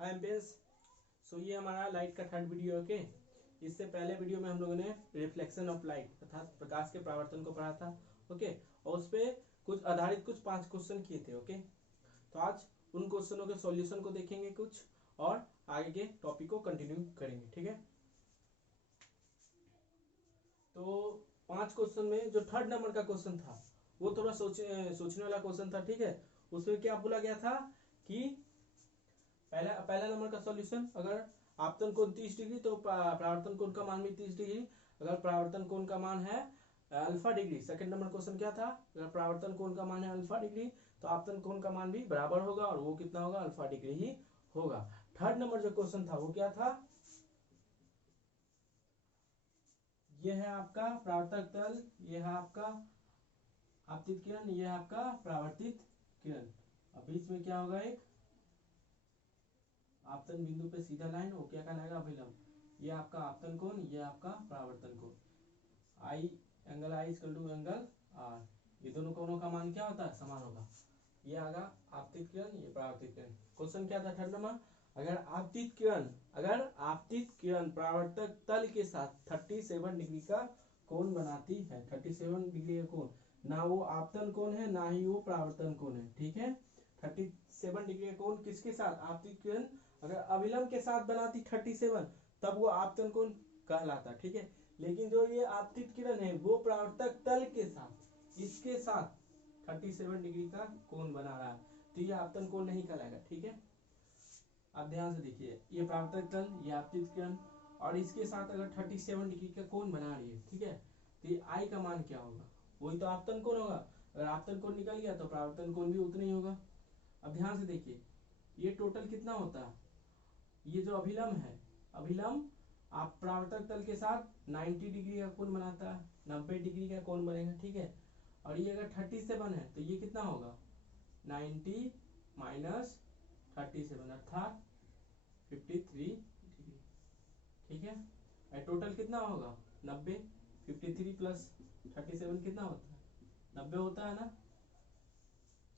हाय एम्पेंस। सो ये हमारा लाइट का थर्ड वीडियो। ओके, इससे पहले वीडियो में हम लोगों ने रिफ्लेक्शन ऑफ लाइट अर्थात प्रकाश के परावर्तन को पढ़ा था। ओके, और उस पर कुछ आधारित कुछ 5 क्वेश्चन किए थे। ओके, तो आज उन क्वेश्चनों के सॉल्यूशन को देखेंगे कुछ और आगे के टॉपिक को कंटिन्यू करेंगे। ठीक है, तो 5 क्वेश्चन में जो थर्ड नंबर का क्वेश्चन था वो थोड़ा सोचने वाला क्वेश्चन था। ठीक है, उसमें क्या बोला गया था कि पहला नंबर का सॉल्यूशन, अगर आपतन कोण 30 डिग्री तो परावर्तन कोण का मान भी 30 डिग्री। अगर परावर्तन कोण का मान है alpha degree, second number question क्या था, अगर परावर्तन कोण का मान है अल्फा डिग्री तो आपतन कोण का मान भी बराबर होगा और वो कितना होगा, अल्फा डिग्री ही होगा। थर्ड नंबर जो क्वेश्चन था वो क्या था, ये है आपका परावर्तक तल, ये है आपका आपतित किरण, ये है आपका परावर्तित किरण। अब बीच में क्या होगा, एक आपतन बिंदु पे सीधा लाइन, वो क्या कहलाएगा, अभिलंब। ये आपका आपतन कोण, ये आपका परावर्तन कोण। I angle i equal to angle r, ये दोनों कोणों का मान क्या होता है, समान होगा। ये आगा आपतित किरण, ये परावर्तित किरण। क्वेश्चन क्या था थर्ड नंबर, अगर आपतित किरण परावर्तक तल के साथ 37 डिग्री का कोण बनाती है, 37 डिग्री का कोण, ना वो आपतन कोण है ना ही वो परावर्तन कोण है। ठीक है, 37 डिग्री का कोण किसके साथ, आपतित किरण अगर अभिलंब के साथ बनाती 37 तब वो आपतन कोण कहलाता। ठीक है, लेकिन जो ये आपतित किरण है वो परावर्तक तल के साथ इसके साथ 37 डिग्री का कोण बना रहा है, तो ये आपतन कोण नहीं कहलाएगा। ठीक है, आप ध्यान से देखिए, ये परावर्तक तल, ये आपतित किरण और इसके साथ अगर 37 डिग्री का कोण बना रही है, ठीक है, तो ये आई का मान क्या होगा, वही तो आपतन कोण होगा। अगर आपतन कोण निकल गया तो परावर्तन कोण भी उतना ही होगा। अब ध्यान से देखिए, ये टोटल कितना होता है, ये जो अभिलंब है, अभिलंब आप परावर्तक तल के साथ 90 डिग्री का कोण बनाता है, 90 डिग्री का कोण बनेगा। ठीक है, और ये अगर 37 है तो ये कितना होगा, 90 माइनस 37 अर्थात 53 डिग्री। ठीक है, टोटल कितना होगा 90, 53 प्लस 37 कितना होता है, 90 होता है ना,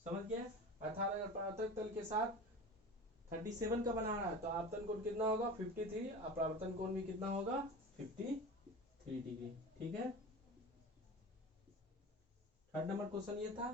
समझ गया। अर्थात अगर परावर्तक तल के साथ 37 का बना रहा है तो आपतन कोण कितना होगा 53 और परावर्तन कोण भी कितना होगा 53 डिग्री। ठीक है, थर्ड नंबर क्वेश्चन ये था।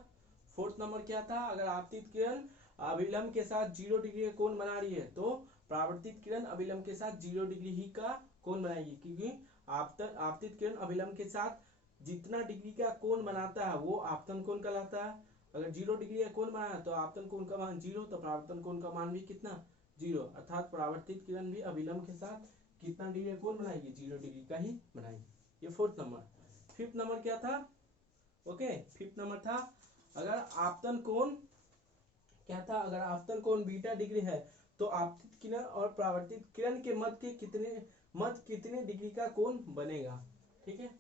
फोर्थ नंबर क्या था, अगर आपतित किरण अभिलंब के साथ 0 डिग्री का कोण बना रही है तो परावर्तित किरण अभिलंब के साथ 0 डिग्री ही का कोण बनाएगी, क्योंकि आपतित किरण अभिलंब के साथ जितना डिग्री का कोण बनाता है वो आपतन कोण कहलाता है। अगर 0 डिग्री का कोण बनाया तो आपतन कोण का मान 0, तो परावर्तन कोण का मान भी कितना 0, अर्थात परावर्तित किरण भी अभिलंब के साथ कितना डिग्री का कोण बनाएगी, 0 डिग्री का ही बनाएगी। ये फोर्थ नंबर। फिफ्थ नंबर क्या था, ओके, फिफ्थ नंबर था, अगर आपतन कोण क्या था, अगर आपतन कोण बीटा डिग्री है तो आपतित किरण और परावर्तित किरण के मध्य कितने डिग्री का कोण बनेगा। ठीक है,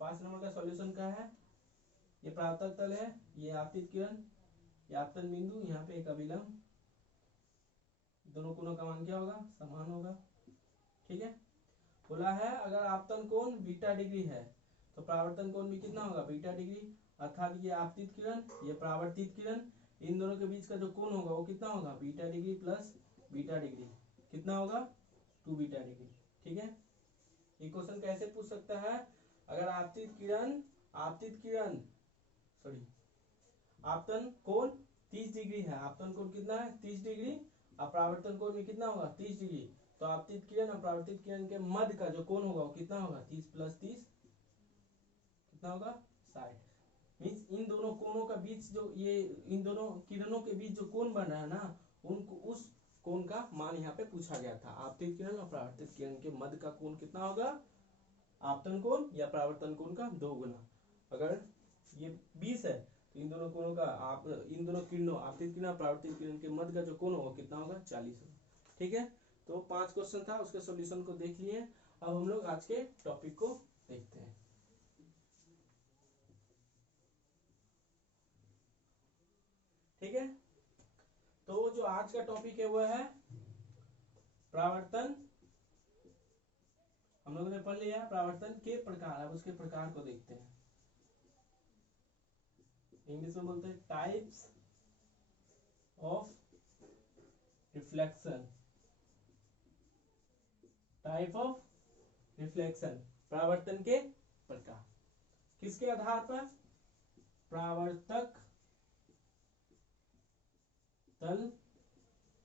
5 नंबर का सॉल्यूशन क्या है, ये परावर्तक तल है, ये आपतित किरण, ये आपतन बिंदु, यहाँ पे एक अभिलंब, दोनों कोणों का मान क्या होगा, समान होगा। ठीक है, बोला है अगर आपतन कोण बीटा डिग्री है तो परावर्तन कोण भी कितना होगा, बीटा डिग्री, अर्थात ये आपतित किरण, ये परावर्तित किरण, इन दोनों के बीच का जो कोण होगा वो कितना होगा, beta degree plus beta degree, कितना होगा 2 बीटा डिग्री। ठीक है, ये क्वेश्चन कैसे पूछ सकता है, अगर आपतित किरण सॉरी आपतन कोण 30 डिग्री है, आपतन कोण कितना है 30 डिग्री और परावर्तन कोण भी कितना होगा 30 डिग्री, तो आपतित किरण और परावर्तित किरण के मध्य का जो कोण होगा वो कितना होगा, 30 प्लस 30 कितना होगा 60। मीन्स इन दोनों कोणों का बीच जो ये इन दोनों किरणों के बीच जो कोण बन रहा है ना, उनको उस कोण का मान यहाँ पे पूछा गया था। आपतित किरण और परावर्तित किरण के मध्य का कोण कितना होगा, आपतन कोण या परावर्तन कोण का 2 गुना। अगर ये 20 है तो इन दोनों कोणों का इन दोनों किरणों आपतित किरण और परावर्तित किरण के मध्य का जो कोण होगा कितना होगा 40 होगा। ठीक है, तो 5 क्वेश्चन था, उसके सॉल्यूशन को देख लिए। अब हम लोग आज के टॉपिक को देखते हैं। ठीक है, तो जो आज का टॉपिक है वो है परावर्तन। हम लोगों ने पढ़ लिया परावर्तन के प्रकार, अब उसके प्रकार को देखते हैं। इंग्लिश में बोलते हैं types of reflection, type of reflection, परावर्तन के प्रकार। किसके आधार पर? परावर्तक तल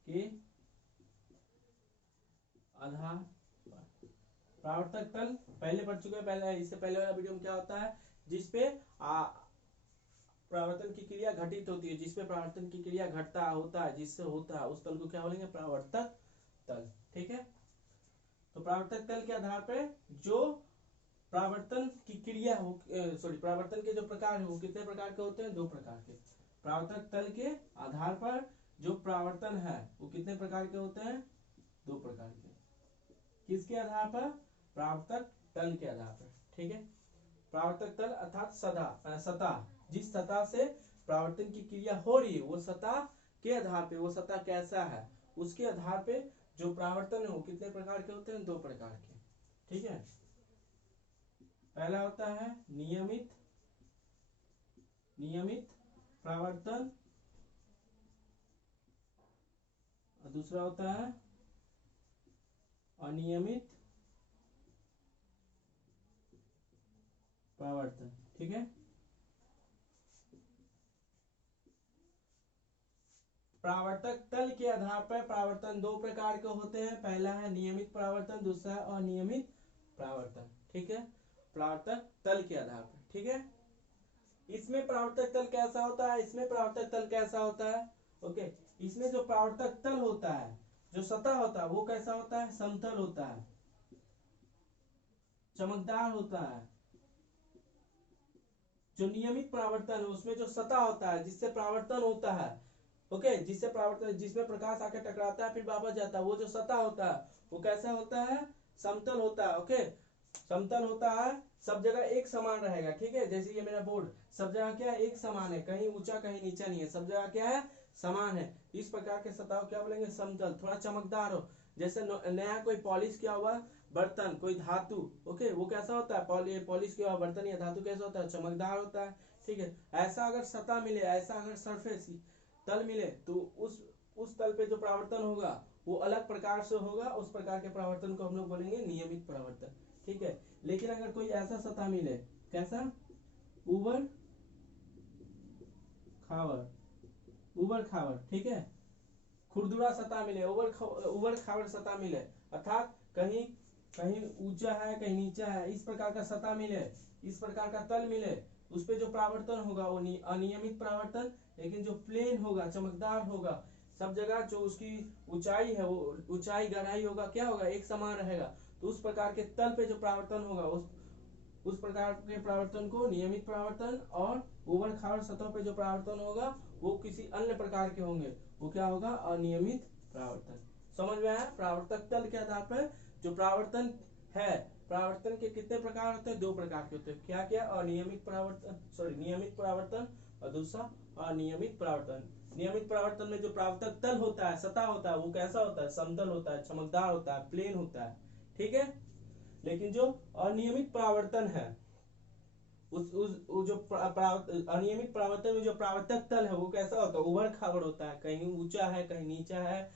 के आधार पर। परावर्तक तल पहले पढ़ चुके हैं, पहले इससे पहले वाला वीडियो में क्या होता है, जिसपे परावर्तन की क्रिया घटित होती है, जिसपे परावर्तन की क्रिया घटता होता है, जिससे होता है, उस तल को क्या बोलेंगे? परावर्तक तल। ठीक है, तो परावर्तक तल के आधार पर जो परावर्तन की क्रिया हो, सॉरी, परावर्तन के जो प्रकार है वो कितने प्रकार के होते हैं? 2 प्रकार के। परावर्तक तल के आधार पर जो परावर्तन है वो कितने प्रकार के होते हैं? 2 प्रकार के। किसके आधार पर? परावर्तक तल के आधार पर। ठीक है, परावर्तक तल अर्थात सतह, जिस सतह से परावर्तन की क्रिया हो रही है वो सतह के आधार पे, वो सतह कैसा है उसके आधार पे जो परावर्तन है वो कितने प्रकार के होते हैं? 2 प्रकार के। ठीक है, पहला होता है नियमित परावर्तन और दूसरा होता है अनियमित परावर्तन। ठीक है, परावर्तक तल के आधार पर परावर्तन 2 प्रकार के होते हैं, पहला है नियमित परावर्तन, दूसरा अनियमित परावर्तन। ठीक है, परावर्तक तल के आधार पर। ठीक है, इसमें परावर्तक तल कैसा होता है? इसमें परावर्तक तल कैसा होता है? ओके, इसमें जो परावर्तक तल होता है, जो सतह होता है, वो कैसा होता है? समतल होता है, चमकदार होता है। जो नियमित परावर्तन है उसमें जो सतह होता है जिससे परावर्तन होता है, ओके, जिससे परावर्तन, जिसमें प्रकाश आके टकराता है फिर वापस जाता है, वो जो सतह होता है वो कैसा होता है? समतल होता है। ओके, समतल होता है, सब जगह एक समान रहेगा। ठीक है, जैसे ये मेरा बोर्ड, सब जगह क्या है? एक समान है, कहीं ऊंचा कहीं नीचा नहीं है, सब जगह क्या है? समान है। इस प्रकार के सतह क्या बोलेंगे? समतल। थोड़ा चमकदार हो, जैसे नया कोई पॉलिश किया हुआ बर्तन, कोई धातु, ओके, वो कैसा होता है? पॉलिश किया हुआ बर्तन या धातु कैसा होता है? चमकदार होता है। ठीक है, ऐसा अगर सतह मिले, ऐसा अगर सरफेस तल मिले तो उस तल पे जो परावर्तन होगा वो अलग प्रकार से होगा, उस प्रकार के परावर्तन को हम लोग बोलेंगे नियमित परावर्तन। ठीक है, लेकिन अगर कोई ऐसा सतह मिले, कैसा? उबड़ खाबड़, ठीक है, खुरदुरा सतह मिले, उबड़ खाबड़ सतह मिले, अर्थात कहीं कहीं ऊंचा है कहीं नीचा है, इस प्रकार का सतह मिले, इस प्रकार का तल मिले, उस पे जो परावर्तन होगा वो अनियमित परावर्तन। लेकिन जो प्लेन होगा, चमकदार होगा, सब जगह जो उसकी ऊंचाई है वो ऊंचाई गहराई होगा, क्या होगा? एक समान रहेगा, तो उस प्रकार के तल पे जो परावर्तन होगा उस प्रकार के परावर्तन को नियमित परावर्तन, और उबड़ खाबड़ सतह पे जो परावर्तन होगा वो किसी अन्य प्रकार के होंगे, वो क्या होगा? अनियमित परावर्तन। समझ में आया? परावर्तक तल के आधार पर जो परावर्तन है, परावर्तन के कितने प्रकार होते हैं? 2 प्रकार के होते हैं। क्या क्या? अनियमित परावर्तन, सॉरी, नियमित परावर्तन और दूसरा अनियमित परावर्तन। नियमित परावर्तन में जो परावर्तक तल होता है, सतह होता है, वो कैसा होता है? समतल होता है, चमकदार होता है, प्लेन होता है। ठीक है, लेकिन जो अनियमित परावर्तन है, जो अनियमित परावर्तन में जो परावर्तक तल है वो कैसा होता है? उबड़ खाबड़ होता है, कहीं ऊंचा है कहीं नीचा है,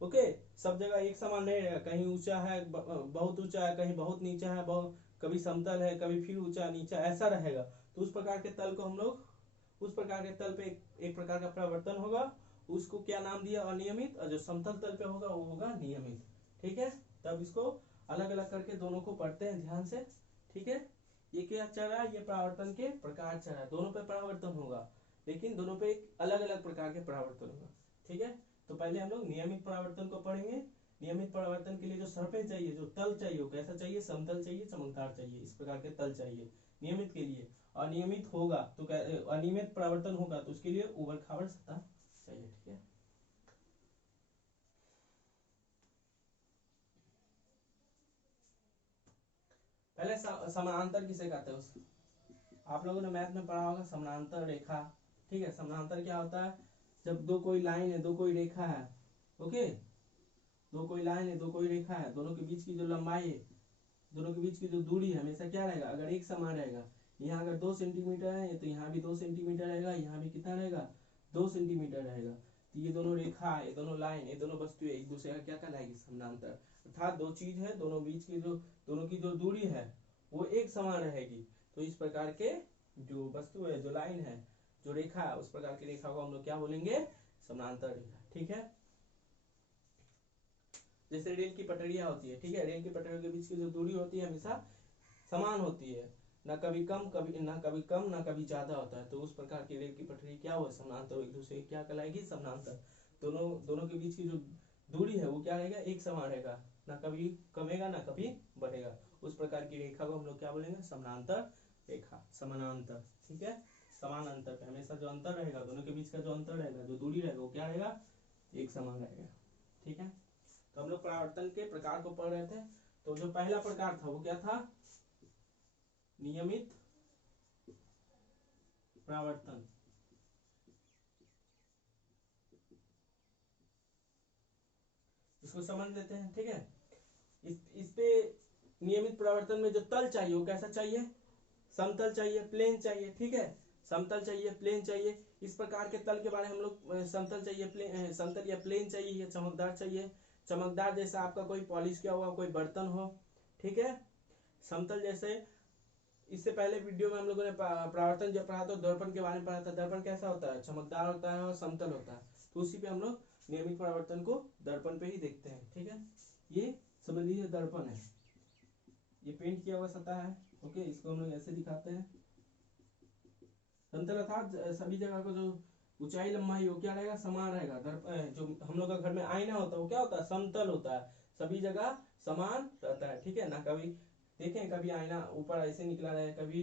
ओके, सब जगह एक समान नहीं रहेगा, कहीं ऊंचा है, बहुत ऊंचा है, कहीं बहुत नीचा है, कभी समतल है, कभी फिर ऊंचा नीचा, ऐसा रहेगा। तो उस प्रकार के तल को हम लोग, उस प्रकार के तल पे एक प्रकार का परिवर्तन होगा, उसको क्या नाम दिया? अनियमित। और जो समतल तल पे होगा वो होगा नियमित। ठीक है, तब इसको अलग अलग करके दोनों को पढ़ते हैं ध्यान से। ठीक है, ये क्या चल रहा है? ये परावर्तन के प्रकार चल रहा है, दोनों पे परावर्तन होगा लेकिन दोनों पे एक अलग अलग प्रकार के परावर्तन होगा। ठीक है, तो पहले हम लोग नियमित परावर्तन को पढ़ेंगे। नियमित परावर्तन के लिए जो सरफेस चाहिए, जो तल चाहिए, वो कैसा चाहिए? समतल चाहिए, चमकदार चाहिए, इस प्रकार के तल चाहिए नियमित के लिए। अनियमित होगा तो अनियमित परावर्तन होगा तो उसके लिए उबड़ खाबड़ सतह चाहिए। ठीक है, पहले समानांतर किसे कहते हैं? आप लोगों ने मैथ में पढ़ा होगा समानांतर रेखा। ठीक है, समानांतर क्या होता है? जब दो कोई लाइन है, दो कोई रेखा है, ओके, दो कोई लाइन है, दो कोई रेखा है, दोनों के बीच की जो लंबाई है, दोनों के बीच की जो दूरी है, हमेशा क्या रहेगा? अगर एक समान रहेगा, यहाँ अगर 2 सेंटीमीटर है तो यहाँ भी 2 सेंटीमीटर रहेगा, यहाँ भी कितना रहेगा? 2 सेंटीमीटर रहेगा। तो ये दोनों रेखा, ये दोनों लाइन, ये दोनों वस्तुएं एक दूसरे का क्या कहलाएगी, समानांतर। अर्थात दो चीज है, दोनों बीच की जो दोनों की जो दूरी है वो एक समान रहेगी। तो इस प्रकार के जो वस्तु है, जो लाइन है, जो रेखा है, उस प्रकार की रेखा को हम लोग क्या बोलेंगे, समानांतर रेखा। ठीक है। जैसे रेल की पटरियां होती है, ठीक है, रेल की पटरियों के बीच की जो दूरी होती है हमेशा समान होती है, ना कभी कम ना कभी ज्यादा होता है। तो उस प्रकार की रेल की पटरी क्या हुआ, समानांतर, एक दूसरे क्या कहलाएगी, समानांतर। दोनों दोनों के बीच की जो दूरी है वो क्या रहेगा, एक समान रहेगा, ना कभी कमेगा ना कभी बढ़ेगा। उस प्रकार की रेखा को हम लोग क्या बोलेंगे, समानांतर रेखा, समानांतर। ठीक है। समान अंतर पे हमेशा जो अंतर रहेगा, दोनों के बीच का जो अंतर रहेगा, जो दूरी रहेगा, वो क्या रहेगा, एक समान रहेगा। ठीक है। तो हम लोग परावर्तन के प्रकार को पढ़ रहे थे। तो जो पहला प्रकार था वो क्या था, नियमित परावर्तन। इसको समझ लेते हैं। ठीक है। इस पे नियमित परावर्तन में जो तल चाहिए वो कैसा चाहिए, समतल चाहिए, प्लेन चाहिए। ठीक है। समतल चाहिए, प्लेन चाहिए। इस प्रकार के तल के बारे में हम लोग, समतल चाहिए, प्लेन, समतल या प्लेन चाहिए, या चमकदार चाहिए। चमकदार जैसा आपका कोई पॉलिश किया हुआ कोई बर्तन हो। ठीक है। समतल जैसे इससे पहले वीडियो में हम लोगों ने परावर्तन जब पढ़ा तो दर्पण के बारे में पढ़ा था। दर्पण कैसा होता है, चमकदार होता है और समतल होता है। तो उसी पे हम लोग नियमित परावर्तन को दर्पण पे ही देखते हैं। ठीक है। ये समझ लीजिए दर्पण है, ये पेंट किया हुआ सतह है। ओके, इसको हम लोग ऐसे दिखाते हैं। समतल अर्थात सभी जगह को जो ऊंचाई लंबाई हो क्या रहेगा, समान रहेगा। जो हम लोग का घर में आईना होता है वो क्या होता है, समतल होता है, सभी जगह समान रहता है। ठीक है ना। कभी देखें, कभी आईना ऊपर ऐसे निकला रहे, कभी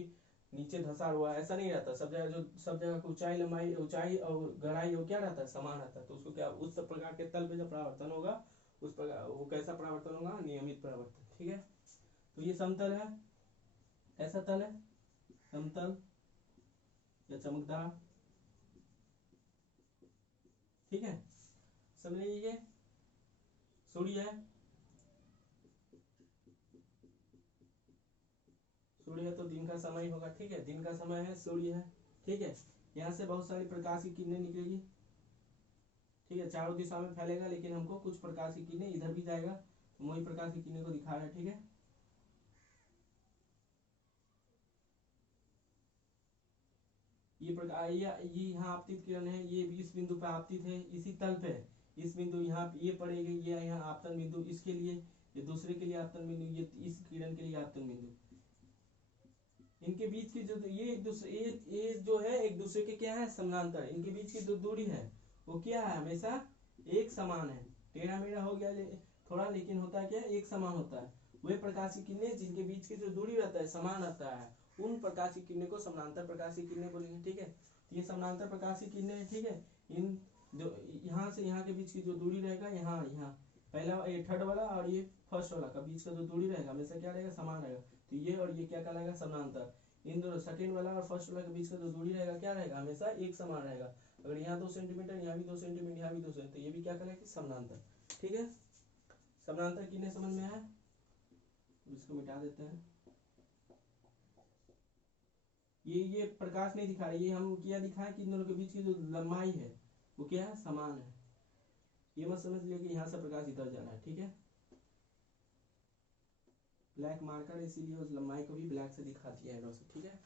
नीचे धंसा हुआ, ऐसा नहीं रहता। सब जगह जो सब जगह की ऊंचाई लंबाई, ऊंचाई और गहराई वो क्या रहता है, समान रहता है। तो उसको क्या, उस प्रकार के तल पे जो परावर्तन होगा उस प्रकार वो कैसा परावर्तन होगा, नियमित परावर्तन। ठीक है। तो ये समतल है, ऐसा तल है समतल या चमकदार। ठीक है। समझ लीजिए। सूर्य है, सूर्य है तो दिन का समय होगा। ठीक है, दिन का समय है, सूर्य है। ठीक है। यहाँ से बहुत सारी प्रकाश की किरणें निकलेगी। ठीक है, चारों दिशा में फैलेगा, लेकिन हमको कुछ प्रकाश की किरणें इधर भी जाएगा, तो वही प्रकाश की किरणें को दिखा रहा है। ठीक है। ये प्रकार ये यहाँ आपतित किरण है, ये इस बिंदु पे आपतित है, इसी तल पे इस बिंदु यहाँ ये पड़ेगी, ये यहाँ आपतन बिंदु इसके लिए, ये दूसरे के लिए आपतन बिंदु, ये इस किरण के लिए आपतन बिंदु। इनके बीच की जो ये एक दूसरे ये जो है एक दूसरे के क्या है, समानांतर। इनके बीच की जो दूरी है वो क्या है, हमेशा एक समान है। टेढ़ा मेढ़ा हो गया थोड़ा, लेकिन होता है क्या, एक समान होता है। वे प्रकाश की किरणें जिनके बीच की जो दूरी रहता है समान रहता है, उन प्रकाश की किरणें को समानांतर प्रकाश की किरणें बोलेंगे। ठीक है। ये समानांतर प्रकाश की किरणें। ठीक है। इन जो यहाँ से यहाँ के बीच की जो दूरी रहेगा, यहाँ यहाँ पहला ये थर्ड वाला और ये फर्स्ट वाला का बीच का जो दूरी रहेगा हमेशा क्या रहेगा, समान रहेगा। तो ये और ये क्या कहलाएगा, समानांतर। इन दोनों सेकंड वाला और फर्स्ट वाला के बीच का जो दूरी रहेगा क्या रहेगा, हमेशा एक समान रहेगा। अगर यहाँ 2 सेंटीमीटर, यहाँ भी 2 सेंटीमीटर, यहाँ भी 2 सेंटीमीटर, तो ये भी क्या कहलाएगा, समानांतर। ठीक है। समानांतर कितने समझ में आया, इसको मिटा देते हैं। ये प्रकाश नहीं दिखा रही, ये हम क्या दिखाए कि इन दोनों के बीच की जो लंबाई है वो क्या है, समान है। ये मत समझ लिया कि यहाँ से प्रकाश इधर जा रहा है। ठीक है। ब्लैक मार्कर इसीलिए उस लंबाई को भी ब्लैक से दिखा दिया है से। ठीक है।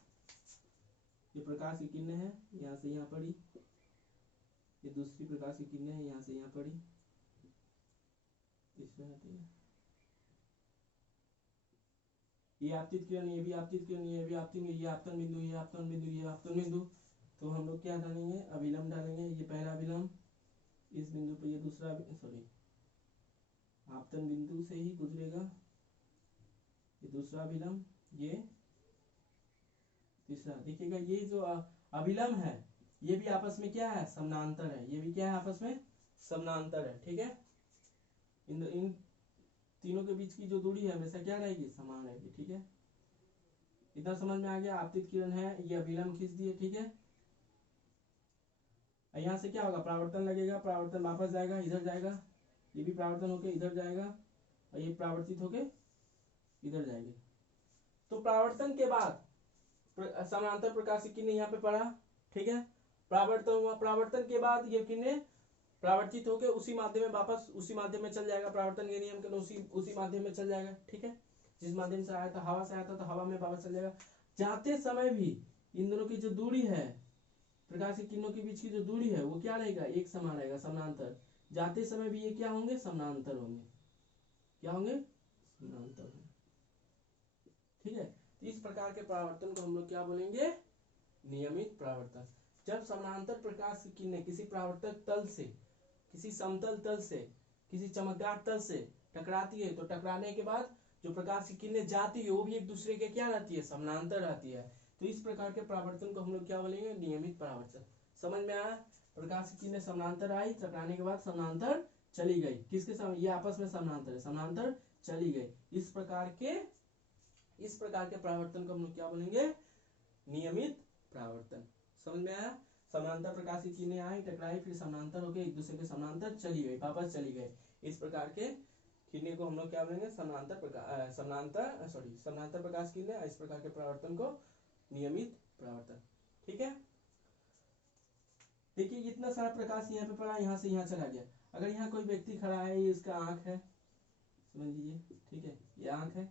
ये प्रकाश की किरणें हैं, यहाँ से यहाँ पड़ी, ये दूसरी प्रकाश की किरणें हैं, यहाँ से यहाँ पड़ी, तीसरा है ये आपतित किरण, ये भी आपतित किरण, ये भी आपतित, ये आपतन बिंदु, ये आपतन बिंदु, ये आपतन बिंदु। तो हम लोग क्या डालेंगे, अभिलंब डालेंगे। ये पहला अभिलंब, इस बिंदु पे ये दूसरा, सॉरी आपतन बिंदु से ही गुजरेगा, ये दूसरा अभिलंब, ये तीसरा। देखिएगा ये जो अभिलंब है ये भी आपस में क्या है, समानांतर है। ये भी क्या है, आपस में समानांतर है। ठीक है। इन तीनों के बीच की जो दूरी है हमेशा क्या रहेगी, समान रहेगी। ठीक है। इतना समझ में आ गया। आपतित किरण है, ये अभिलंब खींच दिए। ठीक है। यहाँ से क्या होगा, परावर्तन लगेगा, परावर्तन वापस जाएगा, इधर जाएगा, ये भी परावर्तन होके इधर जाएगा, और ये परावर्तित होके इधर जाएगी। तो परावर्तन के बाद समानांतर प्रकाश की किरणें यहाँ पे पड़ा। ठीक है। परावर्तन हुआ, परावर्तन के बाद ये किरणें परावर्तित होकर उसी माध्यम में वापस उसी माध्यम में चल जाएगा, परावर्तन के नियम के अनुसार उसी माध्यम में चल जाएगा। ठीक है, जिस माध्यम से आया था, हवा से आया था तो हवा में वापस चल जाएगा। जाते समय भी इन दोनों की जो दूरी है, प्रकाश की किरणों के बीच की जो दूरी है वो क्या रहेगा, एक समान रहेगा, समानांतर। जाते समय भी ये क्या होंगे, समानांतर होंगे। क्या होंगे, समानांतर होंगे। ठीक है, तो इस प्रकार के परावर्तन को हम लोग क्या बोलेंगे, नियमित परावर्तन। जब समानांतर प्रकाश की किरणें किसी परावर्तक तल से, किसी समतल तल से, किसी चमकदार तल से टकराती है, तो टकराने के बाद जो प्रकाश की किरणें जाती है वो भी एक दूसरे के क्या रहती है, समानांतर रहती है। तो इस प्रकार के परावर्तन को हम लोग क्या बोलेंगे, नियमित परावर्तन। समझ में आया, प्रकाश की किरणें समानांतर आई, टकराने के बाद समानांतर चली गई, किसके साथ, ये आपस में समानांतर है, समानांतर चली गई। इस प्रकार के परावर्तन को हम लोग क्या बोलेंगे, नियमित परावर्तन। समझ में आया, समानांतर प्रकाश की किरणें आई, टकराई, फिर समानांतर होकर एक दूसरे के समानांतर चली गई, वापस चली गई। इस प्रकार के किरणें को हम लोग क्या बोलेंगे, समानांतर प्रकाश की किरणें। इस प्रकार के परावर्तन को नियमित परावर्तन। ठीक है, देखिए इतना सारा प्रकाश यहाँ पे पड़ा, यहाँ से यहाँ चला गया। अगर यहाँ कोई व्यक्ति खड़ा है, ये इसका आंख है, समझ लीजिए, ठीक है, ये आंख है,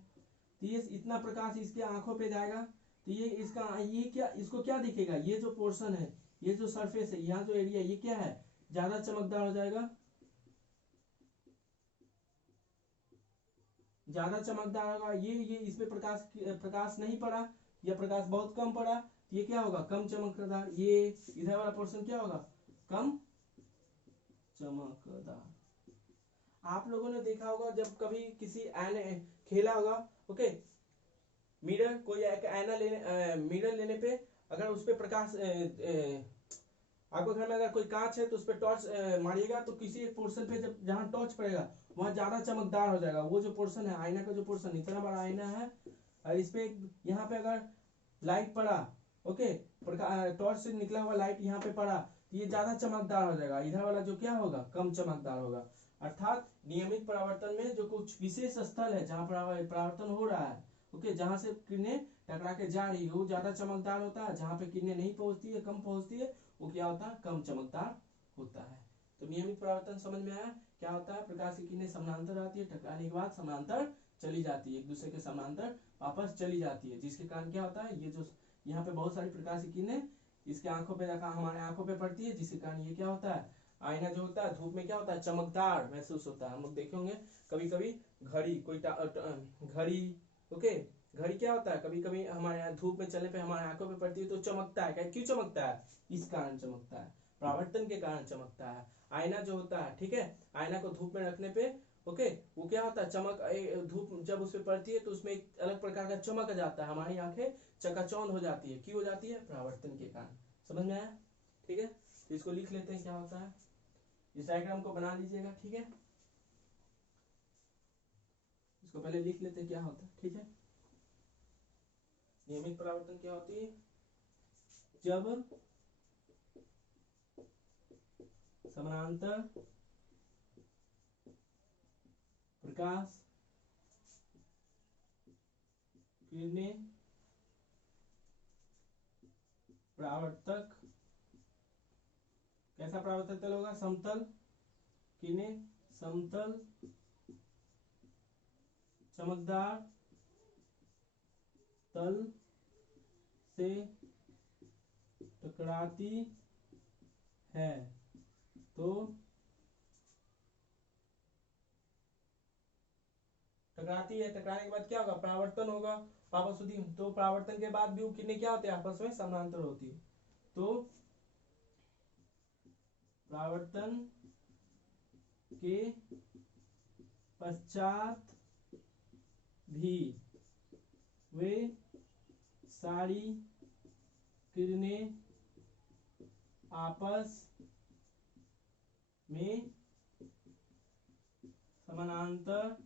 तो ये इतना प्रकाश इसके आंखों पे जाएगा, तो ये इसको क्या दिखेगा, ये जो पोर्शन है, ये जो सरफेस है, यहाँ जो एरिया, ये क्या है, ज्यादा चमकदार हो जाएगा, ज्यादा चमकदार होगा। ये इसमें प्रकाश नहीं पड़ा, या प्रकाश बहुत कम पड़ा, तो ये क्या होगा, कम चमकदार। ये इधर वाला पोर्शन क्या होगा, कम चमकदार। आप लोगों ने देखा होगा जब कभी किसी आईने खेला होगा, ओके, मिरर, कोई एक आईना मिरर लेने पे अगर उस पे प्रकाश आपको घर में अगर कोई कांच है तो उस पर टॉर्च मारिएगा, तो किसी एक पोर्शन पे जब जहाँ टॉर्च पड़ेगा वहां ज्यादा चमकदार हो जाएगा। वो जो पोर्शन है आईना का, जो पोर्शन इतना बड़ा आईना है, और इस पे यहाँ पे अगर लाइट पड़ा, ओके, टॉर्च से निकला हुआ लाइट यहाँ पे पड़ा, तो ये ज्यादा चमकदार हो जाएगा। इधर वाला जो क्या होगा, कम चमकदार होगा। अर्थात नियमित परावर्तन में जो कुछ विशेष स्थल है जहाँ परावर्तन हो रहा है, ओके, जहाँ से किरणें टकरा के जा रही है, वो ज्यादा चमकदार होता है। जहाँ पे किरणें नहीं पहुंचती है, कम पहुंचती है, वो क्या होता है, कम चमकदार होता है। तो नियमित परावर्तन समझ में आया, क्या होता है, प्रकाश की किरणें समानांतर आती है, टकराने के बाद समानांतर चली जाती है, एक दूसरे के समानांतर वापस चली जाती है, जिसके कारण क्या होता है, ये जो यहाँ पे बहुत सारी प्रकाश की किरणें इसके आंखों पे जाकर हमारे आंखों पे पड़ती है, जिसके कारण ये क्या होता है, आईना जो होता है धूप में क्या होता है, चमकदार महसूस होता है। हम लोग देखे होंगे कभी कभी घड़ी, कोई घड़ी, ओके, घड़ी क्या होता है, कभी कभी हमारे यहाँ धूप में चलने पे हमारे आंखों पे पड़ती है तो चमकता है। क्यों चमकता है, इस कारण चमकता है, परावर्तन के कारण चमकता है। आईना जो होता है, ठीक है, आईना को धूप में रखने पे, ओके, वो क्या होता है, धूप जब उस पर पड़ती है तो उसमें एक अलग प्रकार का चमक आ जाता है, हमारी आंखें चकाचौंध हो जाती है। क्यों हो जाती है, परावर्तन के कारण। समझ में आया, ठीक है, तो इसको लिख लेते हैं क्या होता है, इस डायग्राम को बना लीजिएगा, ठीक है, इसको पहले लिख लेते हैं क्या होता है, ठीक है। नियमित परावर्तन क्या होती है, जब समानांतर प्रकाश किरणें परावर्तक, कैसा परावर्तक तल होगा, समतल, किरणें समतल चमकदार तल से टकराती है, तो टकराती है, टकराने के बाद क्या होगा, परावर्तन होगा, वापस होती है। तो परावर्तन के बाद भी वो किरणें क्या होती है, आपस में समानांतर होती है। तो परावर्तन के पश्चात भी वे सारी किरणें आपस में समानांतर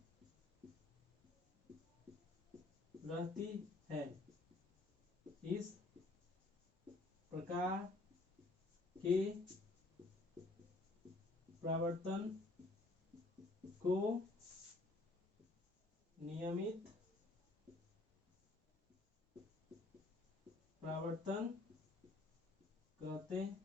रहती है। इस प्रकार के परावर्तन को नियमित परावर्तन कहते हैं।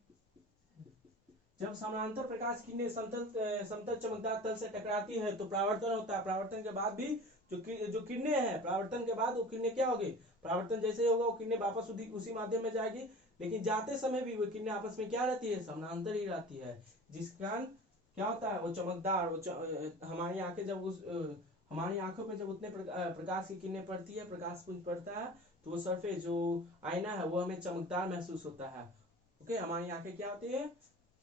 जब समानांतर प्रकाश किरणें समतल चमकदार तल से टकराती है तो परावर्तन होता है। परावर्तन के बाद भी जो किरणें हैं, परावर्तन के बाद वो किरणें क्या होगी, परावर्तन जैसे होगा वो किरणें वापस उसी माध्यम में जाएगी, लेकिन जाते समय भी वो किरणें आपस में क्या रहती है, समानांतर ही रहती है। जिस कारण क्या होता है, वो चमकदार हमारी आंखें जब हमारी आंखों पे जब उतने प्रकाश की किरणें पड़ती है, प्रकाश पुंज पड़ता है, तो वो सरफेस जो आईना है वो हमें चमकदार महसूस होता है। ओके, हमारी आंखें क्या होती है,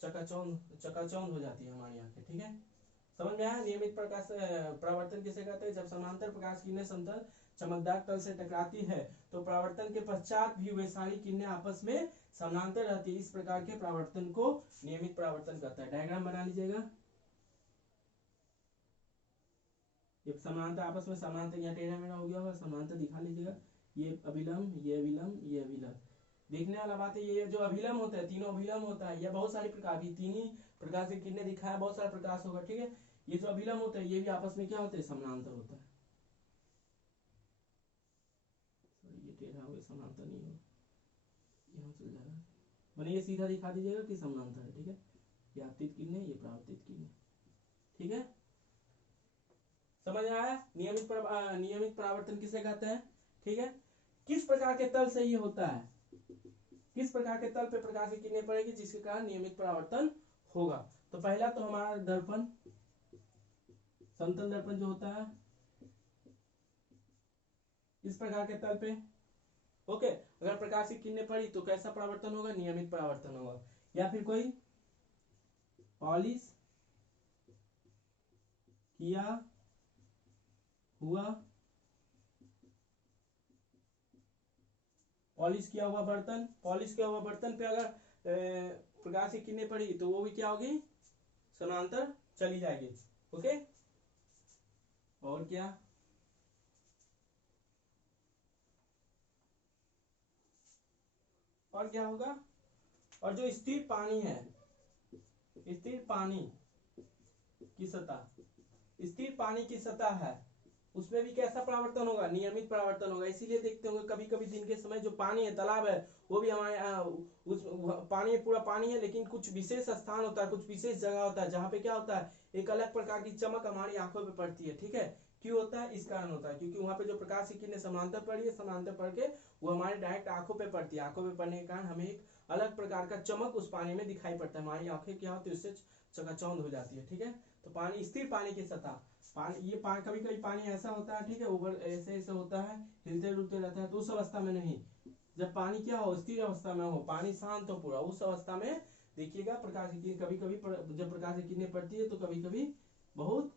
चकाचौंध हो जाती है हमारी आंखें। ठीक है, समझ में आया। नियमित प्रकाश परावर्तन किसे कहते हैं, जब समांतर प्रकाश किरणें समतल चमकदार तल से टकराती है तो परावर्तन के पश्चात भी वे सारी किरणें आपस में समानांतर रहती है। इस प्रकार के परावर्तन को नियमित परावर्तन कहता है। डायग्राम बना लीजिएगा। ये समानांतर आपस में समानांतर, यहाँ टेढ़ा मेढ़ा हो गया होगा, समानांतर दिखा लीजिएगा। ये अभिलंब, ये अभिलंब, ये अभिलंब। देखने वाला बात है, ये जो अभिलंब होता है, तीनों अभिलंब होता है, ये बहुत सारी प्रकार की तीन ही प्रकार से किरणें दिखाया, बहुत सारा प्रकाश होगा। ठीक है, ये जो अभिलंब होता है ये भी आपस में क्या होते हैं, समानांतर होता है। ये टेढ़ा हो गया, समानांतर नहीं होगा, यहाँ चल जाएगा। मैंने ये सीधा दिखा दीजिएगा कि समानांतर है। ठीक है, ये आपतित किरणें, ये परावर्तित किरणें। ठीक है, समझ में आया। नियमित परावर्तन किसे कहते हैं। ठीक है, किस प्रकार के तल से ये होता है, किस प्रकार के तल पे प्रकाश की किरणें पड़ेगी जिसके कारण नियमित परावर्तन होगा। तो पहला तो हमारा दर्पण, समतल दर्पण जो होता है, इस प्रकार के तल पे। ओके, अगर प्रकाश की किरणें पड़ी तो कैसा परावर्तन होगा, नियमित परावर्तन होगा। या फिर कोई पॉलिश किया हुआ, पॉलिश किया हुआ बर्तन, पॉलिश किया हुआ बर्तन पे अगर प्रकाश की किरणें पड़ी तो वो भी क्या होगी, समानांतर चली जाएगी। ओके, और क्या, और क्या होगा, और जो स्थिर पानी है, स्थिर पानी की सतह, स्थिर पानी की सतह है, उसमें भी कैसा परावर्तन होगा, नियमित परावर्तन होगा। इसीलिए देखते होंगे कभी कभी दिन के समय जो पानी है, तालाब है, वो भी हमारे उस पानी पूरा पानी है, लेकिन कुछ विशेष स्थान होता है, कुछ विशेष जगह होता है जहाँ पे क्या होता है, एक अलग प्रकार की चमक हमारी आंखों पे पड़ती है। ठीक है, क्यों होता है, इस कारण होता है क्योंकि वहां पे जो प्रकाश की किरणें समानांतर पड़ी है, समानांतर पड़ के वो हमारे डायरेक्ट आंखों पे पड़ती है। आंखों पे पड़ने के कारण हमें एक अलग प्रकार का चमक उस पानी में दिखाई पड़ता है, हमारी आंखें क्या होती है, उससे चकाचौंध हो जाती है। ठीक है, तो पानी, स्थिर पानी की सतह, पानी, ये कभी कभी पानी ऐसा होता है, ठीक है, ऊपर ऐसे ऐसे होता है, हिलते डुलते रहता है, तो उस अवस्था में नहीं। जब पानी क्या हो, स्थिर अवस्था में हो, पानी शांत हो पूरा, उस अवस्था में देखिएगा प्रकाश की किरण, कभी कभी जब प्रकाश की किरणें पड़ती है तो कभी कभी बहुत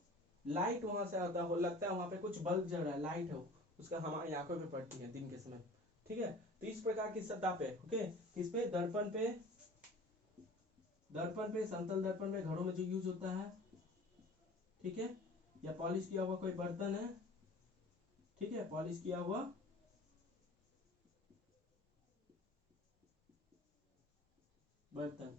लाइट वहां से आता हो, लगता है वहां पे कुछ बल्ब जल रहा है, लाइट हो, उसका हमारी आंखों पे पड़ती है दिन के समय। ठीक है, तो इस प्रकार की सतह पे, ओके, किस पे, दर्पण पे, दर्पण पे, समतल दर्पण पे, घरों में जो यूज होता है। ठीक है, या पॉलिश किया हुआ कोई बर्तन है, ठीक है, पॉलिश किया हुआ बर्तन,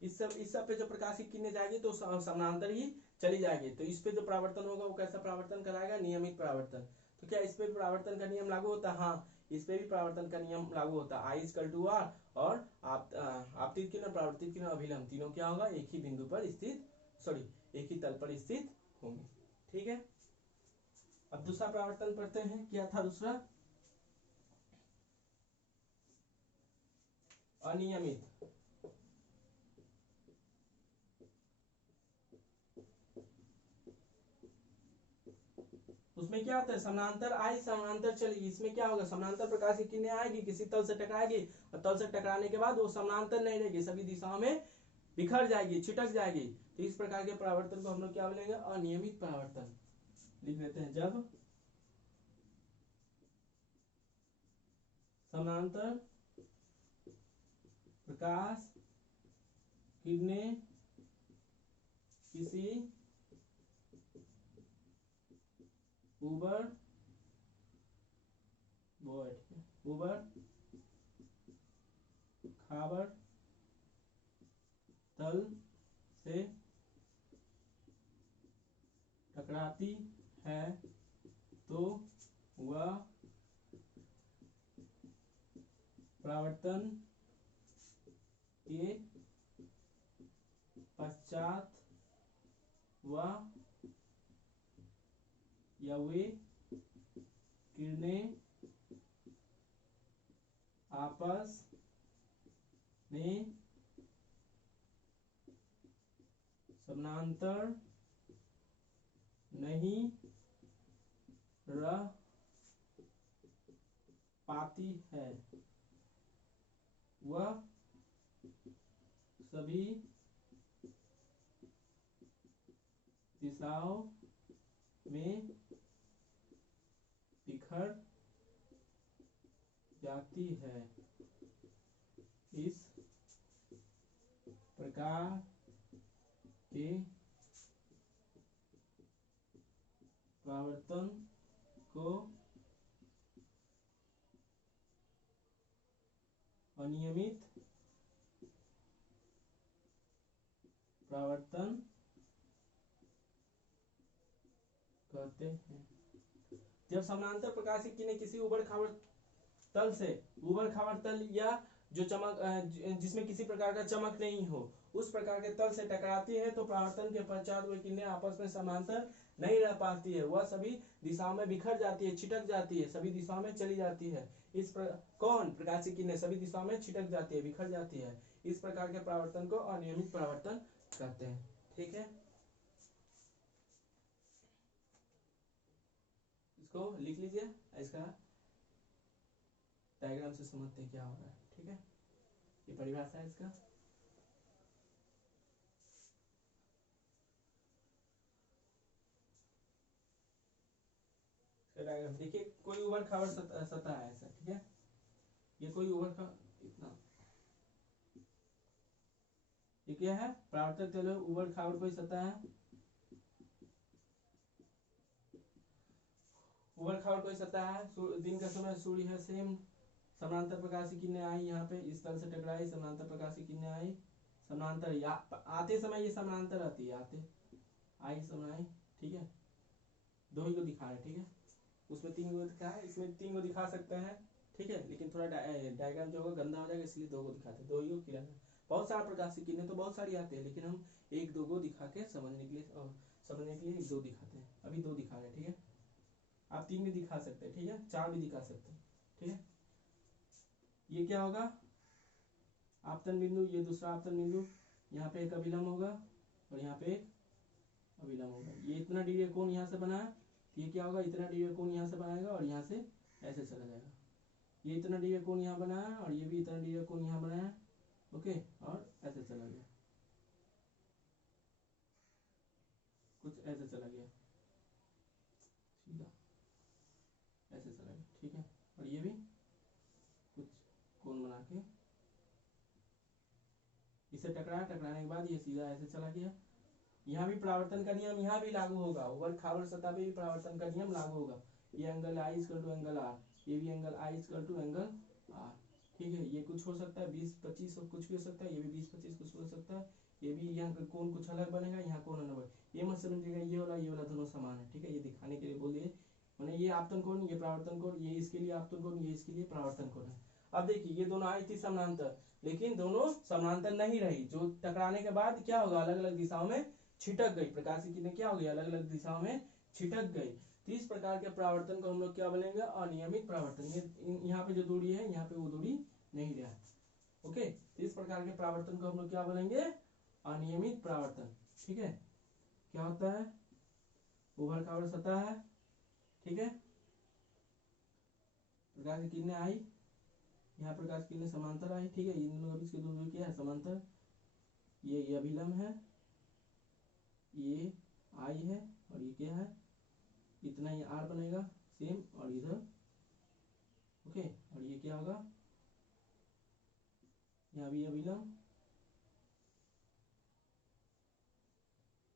इस सब पे जो प्रकाश की किरणें जाएगी तो समानांतर ही चली जाएगी। तो इस पे जो परावर्तन होगा वो कैसा परावर्तन कराएगा, नियमित परावर्तन। तो क्या इस पे भी परावर्तन का नियम लागू होता है, हाँ, इस पे भी परावर्तन का नियम लागू होता है। आई इक्वल टू आर, और आपतित किरण, परावर्तित किरण, अभिलंब, तीनों क्या होगा, एक ही बिंदु पर स्थित, सॉरी, एक ही तल पर स्थित होंगे। ठीक है, अब दूसरा परावर्तन पढ़ते हैं, क्या था दूसरा, अनियमित। उसमें क्या होता है, समानांतर आई, समानांतर चलेगी, इसमें क्या होगा, समानांतर प्रकाश की किरणें आएगी, किसी तल से टकराएगी, और तल से टकराने के बाद वो समानांतर नहीं रहेगी, सभी दिशाओं में बिखर जाएगी, छिटक जाएगी। तो इस प्रकार के परावर्तन को हम लोग क्या बोलेंगे, अनियमित परावर्तन। लिख लेते हैं, जब समानांतर प्रकाश किरणें किसी ऊबड़ खाबड़ तल से टकराती है तो वह परावर्तन के पश्चात वह या वे किरणें आपस में समानांतर नहीं रह पाती है, वह सभी दिशाओं में बिखर जाती है। इस प्रकार के परावर्तन को अनियमित परावर्तन कहते हैं। जब समानांतर प्रकाश की किरणें किसी उबड़ खाबड़ तल या जो चमक जिसमें किसी प्रकार का चमक नहीं हो उस प्रकार के तल से टकराती है तो परावर्तन के पश्चात वे किरणें आपस में समानांतर नहीं रह पाती है, वह सभी दिशाओं में बिखर जाती है, छिटक जाती है, सभी दिशाओं में चली जाती है। कौन प्रकाश की किरणें सभी दिशाओं में छिटक जाती है, बिखर जाती है। इस प्रकार के परावर्तन को अनियमित परावर्तन कहते हैं। ठीक है, इसको लिख लीजिए, इसका डायग्राम से समझते हैं क्या हो रहा है। ठीक है, ये परिभाषा है इसका। डायग्राम देखिए, कोई उबड़ खाबड़ सतह है ऐसा। ठीक है, ये कोई उबड़ खाबड़ इतना, ये क्या है, परावर्तक तल उबड़ खाबड़ कोई सतह है, उबड़ खाबड़ कोई सतह है, दिन का समय सूर्य है, सेम समानांतर प्रकाश की किरणें आई यहाँ पे, इस तल से टकराई, समानांतर प्रकाश की किरणें आई, समानांतर या आते समय ये समानांतर आती है, आते आई समय। ठीक है, दो ही को दिखा रहे। ठीक है, उसमें 3 को दिखा है, इसमें 3 को दिखा सकते हैं। ठीक है, लेकिन थोड़ा डायग्राम जो होगा गंदा हो जाएगा, इसलिए 2 को दिखाते हैं। 2 ही को किरण, बहुत सारा प्रकाश की किरणें तो बहुत सारी आती है, लेकिन हम 1-2 को दिखा के समझने के लिए 1-2 दिखाते हैं। अभी 2 दिखा रहे हैं। ठीक है, आप 3 भी दिखा सकते हैं। ठीक है, 4 भी दिखा सकते हैं। ठीक है, ये क्या होगा, आपतन बिंदु, ये दूसरा आपतन बिंदु, यहाँ पे एक अभिलंब होगा और यहाँ पे एक अभिलंब होगा। ये इतना डिग्री कोण यहाँ से बना है, ये क्या होगा, इतना डिग्री कोण यहाँ से बनाएगा और यहाँ से ऐसे चला जाएगा। ये इतना डिग्री कोण यहाँ बनाया और ये भी इतना डिग्री कोण यहाँ बनाया। ओके, और ऐसे चला गया, कुछ ऐसे चला गया, सीधा ऐसे चला गया। ठीक है, और ये भी कुछ कोण बना के इसे टकराने के बाद ये सीधा ऐसे चला गया। यहाँ भी परावर्तन का नियम यहाँ भी लागू होगा, उबड़ खाबड़ सतह पे भी परावर्तन का नियम लागू होगा। ये angle I equal to angle R, ये भी angle I equal to angle R। ठीक है, ये कुछ हो सकता है 20-25 और कुछ भी हो सकता है, ये भी 20-25 कुछ हो सकता है, ये भी यहाँ का कोण कुछ अलग बनेगा, यहाँ कोण अलग बनेगा। ये मत समझिएगा ये वाला दोनों समान है। ठीक है, ये दिखाने के लिए बोल दिए, मैंने ये आपतन कोण, ये परावर्तन कोण, ये इसके लिए आपतन कोण, ये इसके लिए परावर्तन कोण है। अब देखिए, ये दोनों आई थी समानांतर, लेकिन दोनों समानांतर नहीं रही, जो टकराने के बाद क्या होगा, अलग अलग दिशाओं में छिटक गई। प्रकाश की किरणें क्या हो गई, अलग अलग दिशाओं में छिटक गई। तो इस प्रकार के परावर्तन को हम लोग क्या बोलेंगे, अनियमित परावर्तन। ये यहाँ पे जो दूरी है, यहाँ पे वो दूरी नहीं रहा। ओके, तो इस प्रकार के परावर्तन को हम लोग क्या बोलेंगे, अनियमित परावर्तन। ठीक है, क्या होता है, उबड़ खाबड़ सतह है। ठीक है, प्रकाश की किरणें आई, यहाँ प्रकाश की किरणें समांतर आई। ठीक है, इन दोनों के बीच की दूरी क्या है, समांतर। ये अभिलंब है, ये I है और ये क्या है, इतना ये R बनेगा सेम, और इधर ओके, और ये क्या होगा, यहाँ भी अभिलंब।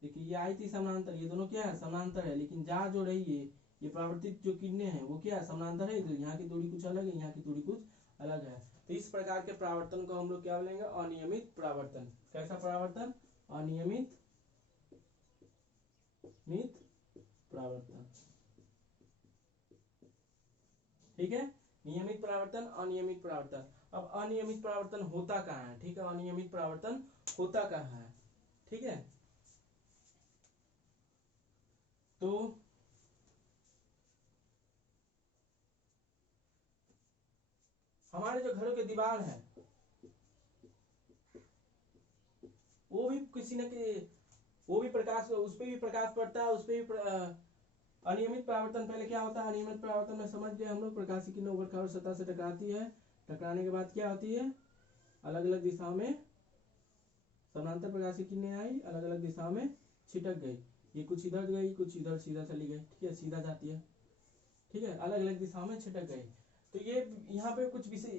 देखिए, ये आई थी समानांतर, ये दोनों क्या है, समानांतर है, लेकिन जहाँ जो रही है, ये परावर्तित जो किरणें हैं वो क्या है, समानांतर है। इधर यहाँ की दूरी कुछ अलग है, यहाँ की दूरी कुछ अलग है। तो इस प्रकार के परावर्तन को हम लोग क्या बोलेंगे, अनियमित परावर्तन। कैसा परावर्तन, अनियमित परावर्तन। ठीक है, नियमित परावर्तन, अनियमित परावर्तन। अब अनियमित परावर्तन होता कहाँ है, ठीक है, अनियमित परावर्तन होता कहाँ है। ठीक है। तो हमारे जो घरों के दीवार है वो भी किसी न वो भी प्रकाश, उस पर भी प्रकाश पड़ता है, उस पर भी अनियमित परावर्तन। पहले क्या होता है अनियमित परावर्तन में समझ गए हम लोग, प्रकाश की किरणें ऊबड़-खाबड़ सतह से टकराती है, टकराने के बाद क्या होती है अलग अलग दिशाओं में समानांतर प्रकाश की किरणें आई, अलग अलग दिशाओं में छिटक गई, ये कुछ इधर गई कुछ इधर सीधा चली गई, ठीक है सीधा जाती है, ठीक है अलग अलग दिशाओं में छिटक गई। तो ये यहाँ पे कुछ विशेष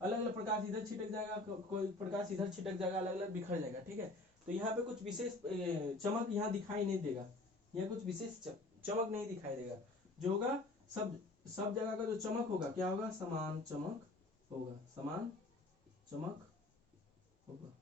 अलग अलग प्रकाश इधर छिटक जाएगा, कोई प्रकाश इधर छिटक जाएगा, अलग अलग बिखर जाएगा, ठीक है। तो यहाँ पे कुछ विशेष चमक यहाँ दिखाई नहीं देगा, यहाँ कुछ विशेष चमक नहीं दिखाई देगा, जो होगा सब जगह का जो चमक होगा क्या होगा समान चमक होगा, समान चमक होगा।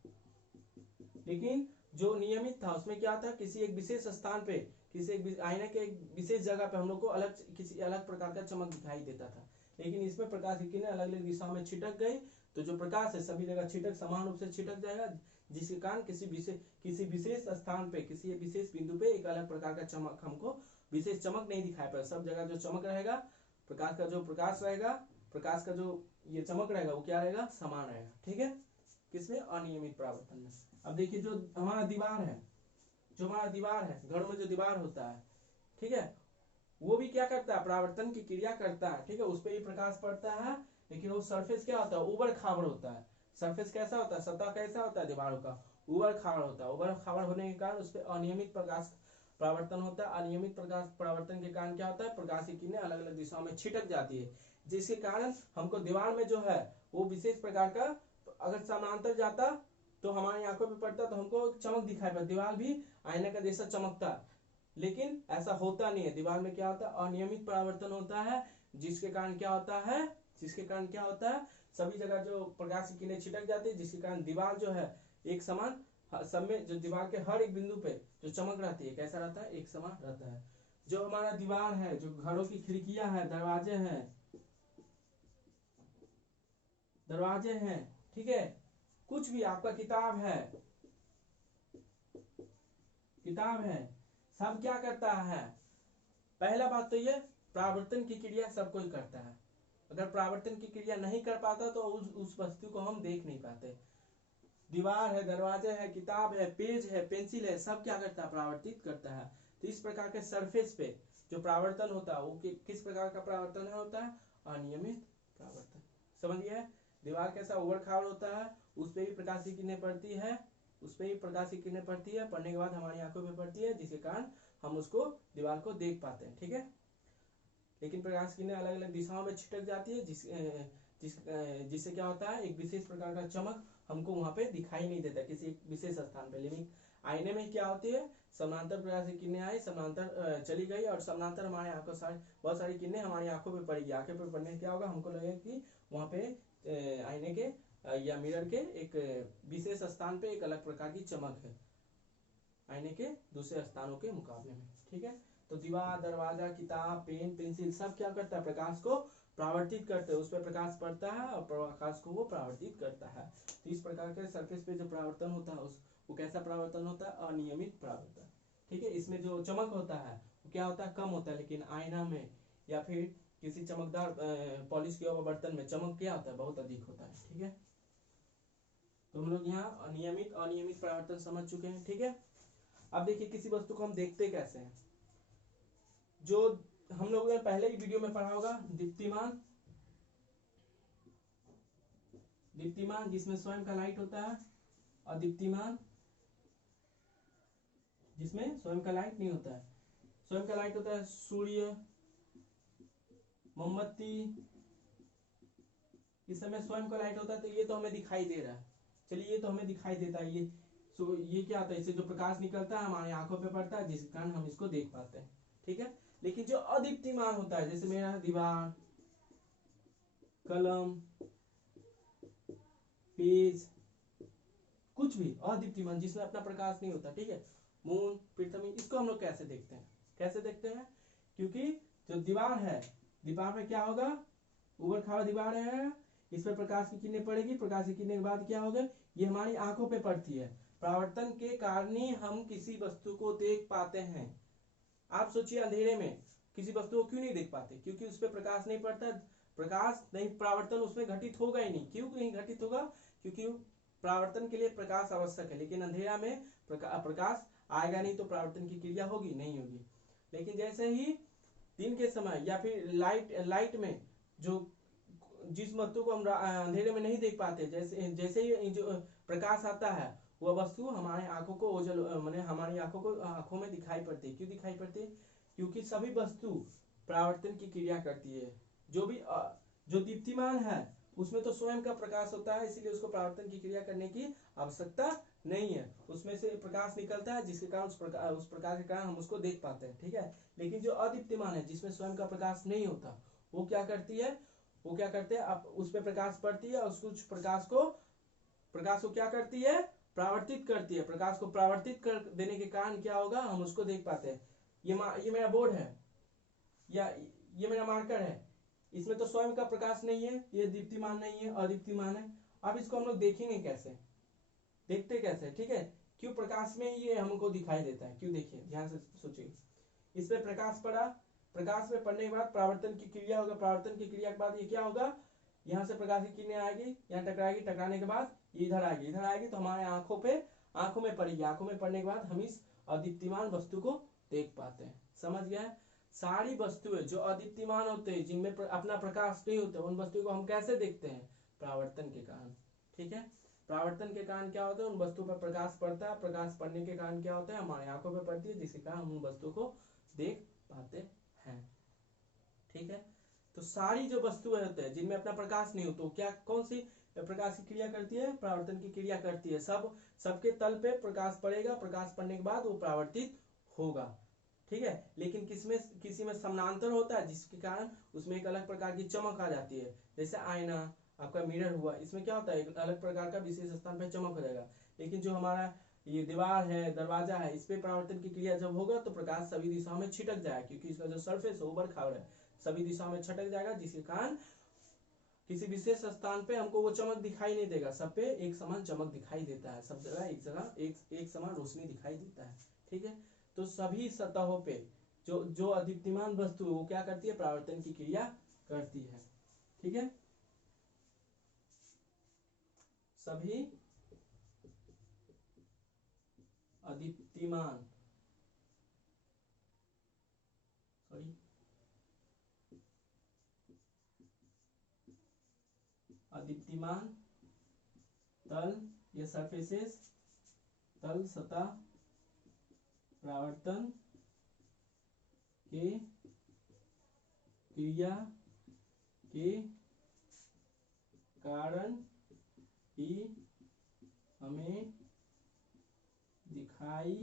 लेकिन जो नियमित था उसमें क्या था किसी एक विशेष स्थान पे, किसी एक आईने के एक विशेष जगह पे हम लोग को किसी अलग प्रकार का चमक दिखाई देता था। लेकिन इसमें प्रकाश की किरणें अलग अलग दिशाओं में छिटक गई, तो जो प्रकाश है सभी जगह समान रूप से छिटक जाएगा, जिसके कारण किसी विशेष स्थान पे, किसी विशेष बिंदु पे एक अलग प्रकार का चमक, हमको विशेष चमक नहीं दिखाई पड़ेगा। सब जगह जो चमक रहेगा, प्रकाश का जो प्रकाश रहेगा, प्रकाश का जो ये चमक रहेगा वो क्या रहेगा समान रहेगा, ठीक है किसमें अनियमित परावर्तन में। अब देखिए जो हमारा दीवार है, जो हमारा दीवार है घरों में जो दीवार होता है, ठीक है वो भी क्या करता है परावर्तन की क्रिया करता है, ठीक है उस पर भी प्रकाश पड़ता है, लेकिन वो सरफेस क्या होता है उबड़ खाबड़ होता है। सरफेस कैसा होता है, सतह कैसा होता है दीवारों का उबड़ खाबड़ होता है। उबड़ खाबड़ होने के कारण उस पर अनियमित प्रकाश परावर्तन होता है। अनियमित प्रकाश परावर्तन के कारण क्या होता है प्रकाश की किरणें अलग अलग दिशाओं में छिटक जाती है, जिसके कारण हमको दीवार में जो है वो विशेष प्रकार का, अगर समानांतर जाता तो हमारी आंखों पे पड़ता तो हमको चमक दिखाई पड़ता, दीवार भी आईने का जैसा चमकता, लेकिन ऐसा होता नहीं है। दीवार में क्या होता है अनियमित परावर्तन होता है, जिसके कारण क्या होता है, जिसके कारण क्या होता है सभी जगह जो प्रकाश की किरणें छिटक जाती है, जिसके कारण दीवार जो है एक समान, सब में जो दीवार के हर एक बिंदु पे जो चमक रहती है कैसा रहता है एक समान रहता है। जो हमारा दीवार है, जो घरों की खिड़कियां हैं, दरवाजे हैं, ठीक है कुछ भी आपका किताब है, सब क्या करता है, पहला बात तो ये परावर्तन की क्रिया सब कोई करता है। अगर परावर्तन की क्रिया नहीं कर पाता तो उस वस्तु को हम देख नहीं पाते। दीवार है, दरवाजे है, किताब है, पेज है, पेंसिल है, सब क्या करता है परावर्तित करता है। तो इस प्रकार के सरफेस पे जो परावर्तन होता है वो किस प्रकार का परावर्तन होता है अनियमित परावर्तन। समझ गए, दीवार कैसा उबड़ खाबड़ होता है, उस पर भी प्रकाश की किरणें पड़ती है, उस पर भी प्रकाश की किरणें पड़ती है, पड़ने के बाद हमारी आंखों पे पड़ती है, जिसके कारण हम उसको दीवार को देख पाते हैं, ठीक है। लेकिन प्रकाश की किरणें अलग अलग दिशाओं में छिटक जाती है, जिससे क्या होता है एक विशेष प्रकार का चमक हमको वहां पे दिखाई नहीं देता किसी एक विशेष स्थान पे। लेकिन आईने में क्या होती है समानांतर प्रकाश की किरणें आई, समानांतर चली गई, और समानांतर हमारे आंखों बहुत सारी किरणें हमारी आंखों पे पड़ेगी। आंखों पे पड़ने से क्या होगा हमको लगेगा कि वहां पे आईने के या मिरर के एक विशेष स्थान पे एक अलग प्रकार की चमक है आईने के दूसरे स्थानों के मुकाबले में, ठीक है। तो दीवार, दरवाजा, किताब, पेन, पेंसिल सब क्या करता है प्रकाश को परावर्तित करते हैं, उस पर प्रकाश पड़ता है और प्रकाश को वो परावर्तित करता है। तो इस प्रकार के सरफेस पे जो परावर्तन होता है वो कैसा परावर्तन होता है अनियमित परावर्तन, ठीक है। इसमें जो चमक होता है वो क्या होता है कम होता है, लेकिन आईना में या फिर किसी चमकदार पॉलिश किया हुआ बर्तन में चमक क्या होता है बहुत अधिक होता है, ठीक है। तो हम लोग यहाँ अनियमित परावर्तन समझ चुके हैं, ठीक है। अब देखिए किसी वस्तु को हम देखते कैसे हैं, जो हम लोग ने पहले ही वीडियो में पढ़ा होगा दीप्तिमान जिसमें स्वयं का लाइट होता है, और दीप्तिमान जिसमें स्वयं का लाइट नहीं होता है। स्वयं का लाइट होता है सूर्य, मोमबत्ती, इस समय स्वयं का लाइट होता है। तो ये तो हमें दिखाई दे रहा है, चलिए ये तो हमें दिखाई देता है, ये क्या होता है इससे जो प्रकाश निकलता है हमारी आंखों पे पड़ता है, जिस कारण हम इसको देख पाते हैं, ठीक है। लेकिन जो अदीप्तिमान होता है जैसे मेरा दीवार, कलम, पेज, कुछ भी अदीप्तिमान जिसमें अपना प्रकाश नहीं होता, ठीक है, मून, पृथ्वी, इसको हम लोग कैसे देखते हैं क्योंकि जो दीवार है, दीवार में क्या होगा उबड़ खाबड़ दीवार है, इस पर प्रकाश की किरणें पड़ेगी, प्रकाश की किरणें के बाद क्या होगा ये हमारी आंखों पे पड़ती है, परावर्तन के कारण ही हम किसी वस्तु को देख पाते हैं, आप सोचिए अंधेरे में किसी वस्तु को क्यों नहीं देख पाते? क्योंकि उस पर प्रकाश नहीं पड़ता, प्रकाश नहीं, परावर्तन उसमें घटित होगा ही नहीं। क्यों नहीं घटित होगा? क्योंकि परावर्तन के लिए प्रकाश आवश्यक है, लेकिन अंधेरा में प्रकाश आएगा नहीं तो परावर्तन की क्रिया होगी नहीं होगी। लेकिन जैसे ही दिन के समय या फिर लाइट में जो जिस वस्तु को हम अंधेरे में नहीं देख पाते, जैसे ही जो प्रकाश आता है वह वस्तु हमारे आंखों को ओझल माने हमारी आंखों में दिखाई पड़ती है। क्यों दिखाई पड़ती है? क्योंकि सभी वस्तु परावर्तन की क्रिया करती है। जो दीप्तिमान है उसमें तो स्वयं का प्रकाश होता है, इसलिए उसको परावर्तन की क्रिया करने की आवश्यकता नहीं है। उसमें से प्रकाश निकलता है जिसके कारण उस प्रकाश के कारण हम उसको देख पाते हैं, ठीक है। लेकिन जो अदीप्तिमान है, जिसमें स्वयं का प्रकाश नहीं होता, वो क्या करती है, वो क्या करते हैं, अब उस पर प्रकाश पड़ती है और उस प्रकाश को क्या करती है, परावर्तित करती है। प्रकाश को परावर्तित कर देने के कारण क्या होगा, हम उसको देख पाते हैं। ये मेरा बोर्ड है या ये मेरा मार्कर है, इसमें तो स्वयं का प्रकाश नहीं है, ये दीप्तिमान नहीं है, अदीप्तिमान है। अब इसको हम लोग देखेंगे कैसे, देखते कैसे, ठीक है। क्यों? प्रकाश में ही ये हमको दिखाई देता है। क्यों? देखिए ध्यान से सोचिए। इस पे प्रकाश पड़ा, प्रकाश में पड़ने के बाद परावर्तन की क्रिया होगा, परावर्तन की क्रिया के बाद ये क्या होगा, यहाँ से प्रकाश की किरणें आएगी, यहाँ टकराएगी, टकराने के बाद ये इधर आएगी तो हमारे आंखों में पड़ेगी। आंखों में पड़ने के बाद हम इस अदीप्तिमान वस्तु को देख पाते हैं। समझ गया? सारी वस्तुएं जो अदीप्तिमान होते हैं, जिनमें अपना प्रकाश नहीं होता, उन वस्तुओं को हम कैसे देखते हैं? परावर्तन के कारण, ठीक है। परावर्तन के कारण क्या होता है, उन वस्तुओं पर प्रकाश पड़ता है, प्रकाश पड़ने के कारण क्या होता है, हमारे आंखों पर पड़ती है, जिसके कारण हम उन वस्तुओं को देख पाते हैं, ठीक है। तो सारी जो वस्तुएं होते हैं जिनमें अपना प्रकाश नहीं होता, क्या कौन सी प्रकाश की क्रिया करती है? परावर्तन की क्रिया करती है। सबके तल पे प्रकाश पड़ेगा, प्रकाश पड़ने के बाद वो परावर्तित होगा, ठीक है। लेकिन किसी में समानांतर होता है, जिसके कारण उसमें एक अलग प्रकार की चमक आ जाती है। जैसे आईना, आपका मिरर हुआ, इसमें क्या होता है, एक अलग प्रकार का विशेष स्थान पे चमक हो जाएगा। लेकिन जो हमारा ये दीवार है, दरवाजा है, इस पे परावर्तन की क्रिया जब होगा तो प्रकाश सभी दिशाओं में छिटक जाएगा, क्योंकि इसका जो सरफेस है ऊपर खावर है, सभी दिशाओं में छटक जाएगा, जिसके कारण किसी विशेष स्थान पे हमको वो चमक दिखाई नहीं देगा, सब पे एक समान चमक दिखाई देता है, सब जगह एक समान रोशनी दिखाई देता है, ठीक है। तो सभी सतहों पे जो अदीप्तिमान वस्तु है वो क्या करती है? परावर्तन की क्रिया करती है, ठीक है। सभी अदीप्तिमान अदीप्तिमान तल या सरफेसेस, तल सतह परावर्तन के क्रिया के कारण ही हमें दिखाई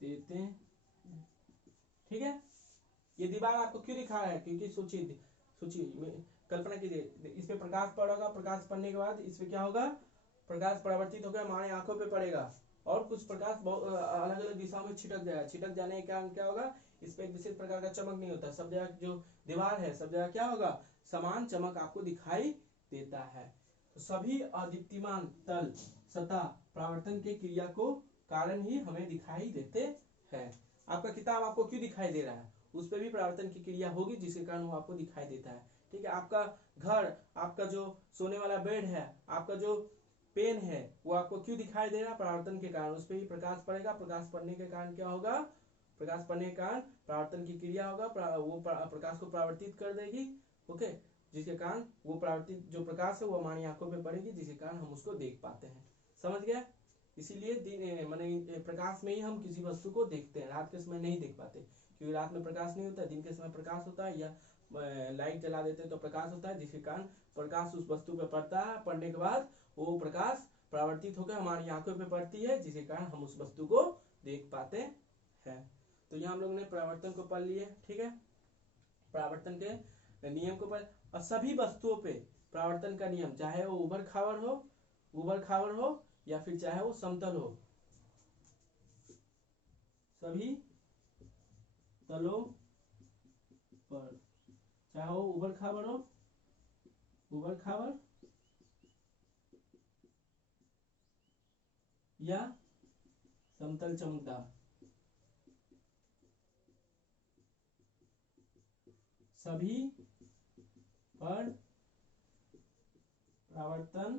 देते हैं, ठीक है। ये दीवार आपको क्यों दिखा रहा है? क्योंकि सोचिए कल्पना कीजिए, इस पे प्रकाश पड़ेगा, प्रकाश पड़ने के बाद इस पे क्या होगा, प्रकाश परावर्तित होकर हमारे आंखों पे पड़ेगा और कुछ प्रकाश अलग अलग दिशाओं में छिटक जाएगा। छिटक जाने के कारण क्या होगा, इस पे एक विशेष प्रकार का चमक नहीं होता, सब जगह जो दीवार है सब जगह क्या होगा, समान चमक आपको दिखाई देता है। तो सभी अदीप्तिमान तल सतह परावर्तन के क्रिया को कारण ही हमें दिखाई देते हैं। आपका किताब आपको क्यों दिखाई दे रहा है? उस पर भी परावर्तन की क्रिया होगी, जिसके कारण वो आपको दिखाई देता है, ठीक है। आपका घर, आपका जो सोने वाला बेड है, आपका जो पेन है, वो आपको क्यों दिखाई दे रहा है? परावर्तन के कारण। उस पर भी प्रकाश पड़ेगा, प्रकाश पड़ने के कारण क्या होगा, प्रकाश पड़ने के कारण परावर्तन की क्रिया होगा, वो प्रकाश को परावर्तित कर देगी, ओके, जिसके कारण वो परावर्तित जो प्रकाश है वो हमारी आंखों पे पड़ेगी, जिसके कारण हम उसको देख पाते हैं। समझ गया? इसीलिए दिन माने प्रकाश में ही हम किसी वस्तु को देखते हैं, रात के समय नहीं देख पाते, क्योंकि रात में प्रकाश नहीं होता, दिन के समय प्रकाश होता है, या लाइट जला देते हैं तो प्रकाश होता है, जिसके कारण प्रकाश उस वस्तु पे पड़ता है, पड़ने के बाद वो प्रकाश परावर्तित होकर हमारी आंखों पे पड़ती है, जिसके कारण हम उस वस्तु को देख पाते हैं। तो यहाँ हम लोग ने परावर्तन को पढ़ लिए, ठीक है, परावर्तन के नियम को पढ़। और सभी वस्तुओं पे परावर्तन का नियम, चाहे वो उबड़ खाबड़ हो या फिर चाहे वो समतल हो, सभी तलों पर, चाहे वो उबड़ खाबड़ या समतल चमकदार, सभी पर परावर्तन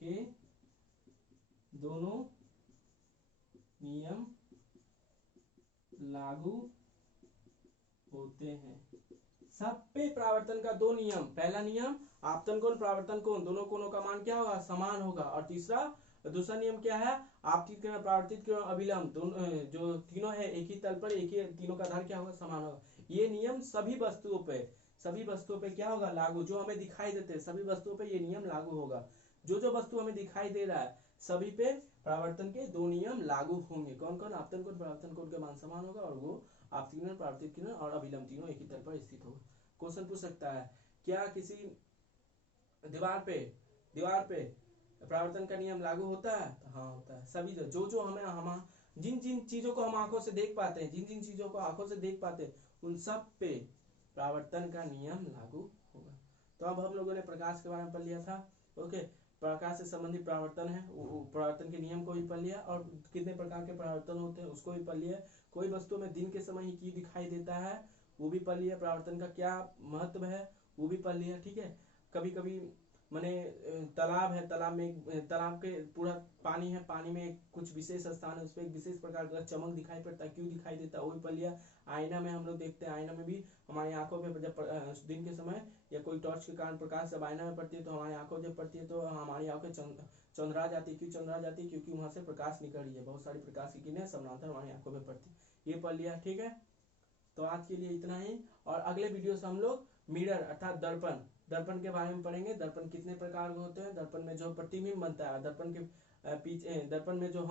के दोनों नियम लागू होते हैं। सब पे परावर्तन का दो नियम, पहला नियम आपतन कोण परावर्तन कोण दोनों कोणों का मान क्या होगा, समान होगा। और दूसरा नियम क्या है, आपतित किरण परावर्तित किरण अभिलंब दोनों जो तीनों है एक ही तल पर, एक ही तीनों का आधार क्या होगा, समान होगा। ये नियम सभी वस्तुओं पे क्या होगा, लागू। जो हमें दिखाई देते हैं सभी वस्तुओं पे ये नियम लागू होगा। जो वस्तु हमें दिखाई दे रहा है सभी पे परावर्तन के दो नियम लागू होंगे। कौन कौन, आपतन कोण परावर्तन कोण के मान समान होगा, और वो आपतित किरण परावर्तित किरण और अभिलंब तीनों एक ही तल पर स्थित होगा। क्वेश्चन पूछ सकता है, क्या किसी दीवार पे परावर्तन का नियम लागू होता है? तो हाँ होता है। सभी जो हमें हम जिन चीजों को हम आंखों से देख पाते हैं, जिन चीजों को आंखों से देख पाते हैं उन सब पे परावर्तन का नियम लागू होगा। तो अब हम लोगों ने प्रकाश के बारे में पढ़ लिया था। ओके, प्रकाश से संबंधित परावर्तन है, परावर्तन के नियम को भी पढ़ लिया, और कितने प्रकार के परावर्तन होते हैं उसको भी पढ़ लिया। कोई वस्तु में दिन के समय ही की दिखाई देता है वो भी पढ़ लिया, परावर्तन का क्या महत्व है वो भी पढ़ लिया। ठीक है, कभी कभी माने तालाब है, तालाब के पूरा पानी है, पानी में कुछ विशेष स्थान है, उस पर एक विशेष प्रकार का चमक दिखाई पड़ता है, क्यों दिखाई देता है वो भी पढ़ लिया। आईना में हम लोग देखते हैं, आईना में भी हमारी आंखों पे जब दिन के समय या कोई टॉर्च के कारण प्रकाश जब आईना में पड़ती है तो हमारी आंखों जब पड़ती है तो हमारी आंखें चंद्रा जाती है। क्यों चंद्रा जाती है, क्योंकि वहां से प्रकाश निकल रही है, बहुत सारी प्रकाश की किरणें समानांतर हमारी आंखों में पड़ती है। ये पढ़ लिया। ठीक है, तो आज के लिए इतना ही, और अगले वीडियो से हम लोग मिरर अर्थात दर्पण के बारे में पढ़ेंगे। दर्पण कितने प्रकार के होते हैं, दर्पण में जो प्रतिबिंब बनता है, दर्पण के पीछे दर्पण में जो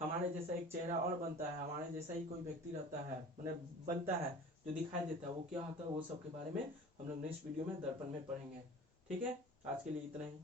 हमारे जैसा एक चेहरा और बनता है, हमारे जैसा ही कोई व्यक्ति रहता है, मतलब बनता है जो दिखाई देता है, वो क्या होता है, वो सब के बारे में हम लोग नेक्स्ट वीडियो में दर्पण में पढ़ेंगे। ठीक है, आज के लिए इतना ही।